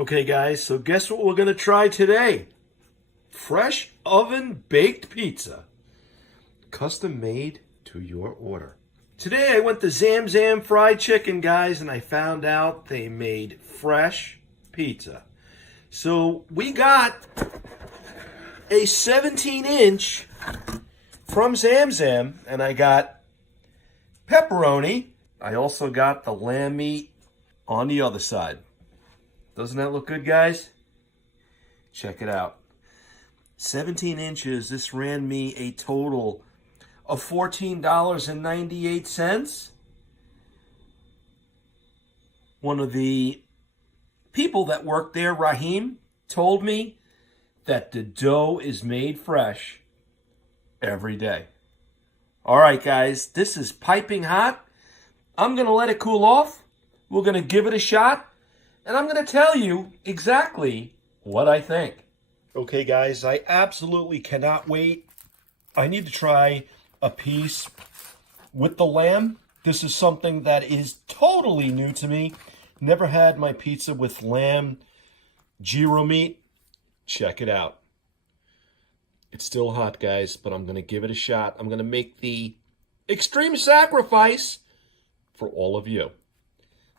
Okay guys, so guess what we're going to try today? Fresh oven baked pizza. Custom made to your order. Today I went to Zam Zam Fried Chicken, guys, and I found out they made fresh pizza. So we got a 17-inch from Zam Zam, and I got pepperoni. I also got the lamb meat on the other side. Doesn't that look good, guys? Check it out. 17 inches. This ran me a total of $14.98. One of the people that worked there, Raheem, told me that the dough is made fresh every day. All right, guys, this is piping hot. I'm going to let it cool off. We're going to give it a shot. And I'm going to tell you exactly what I think. Okay, guys, I absolutely cannot wait. I need to try a piece with the lamb. This is something that is totally new to me. Never had my pizza with lamb gyro meat. Check it out. It's still hot, guys, but I'm going to give it a shot. I'm going to make the extreme sacrifice for all of you.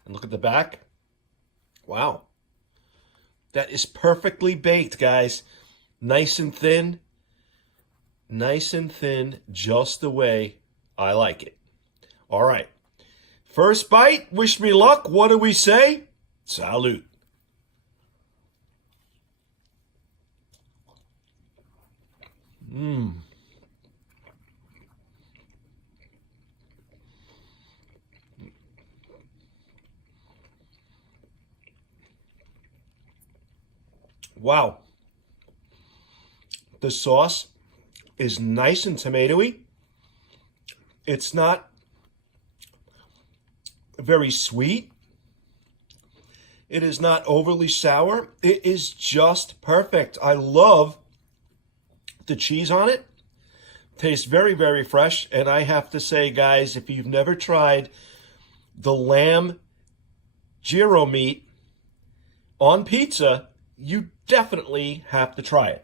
And look at the back. Wow. That is perfectly baked, guys. Nice and thin. Nice and thin, just the way I like it. All right. First bite. Wish me luck. What do we say? Salute. Mmm. Wow. The sauce is nice and tomatoey. It's not very sweet. It is not overly sour. It is just perfect. I love the cheese on it. Tastes very, very fresh. And I have to say, guys, if you've never tried the lamb gyro meat on pizza, you definitely have to try it.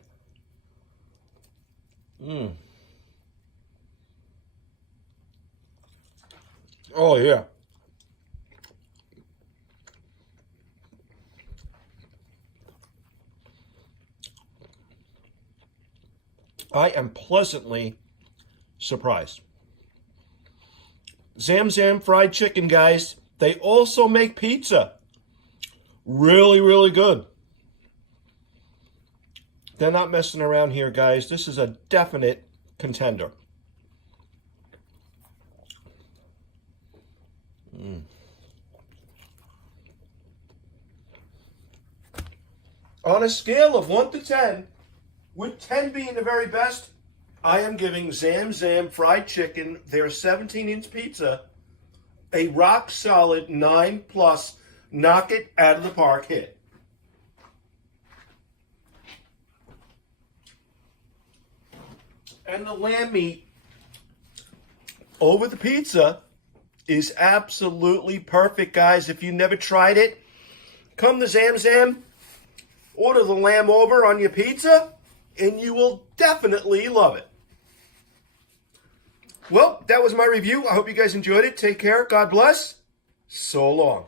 Oh, yeah. I am pleasantly surprised. Zam Zam Fried Chicken, guys. They also make pizza. Really, really good. They're not messing around here, guys. This is a definite contender. On a scale of 1 to 10, with 10 being the very best, I am giving Zam Zam Fried Chicken, their 17-inch pizza, a rock-solid 9+, knock it out of the park hit. And the lamb meat over the pizza is absolutely perfect, guys. If you never tried it, come to Zam Zam, order the lamb over on your pizza, and you will definitely love it. Well, that was my review. I hope you guys enjoyed it. Take care. God bless. So long.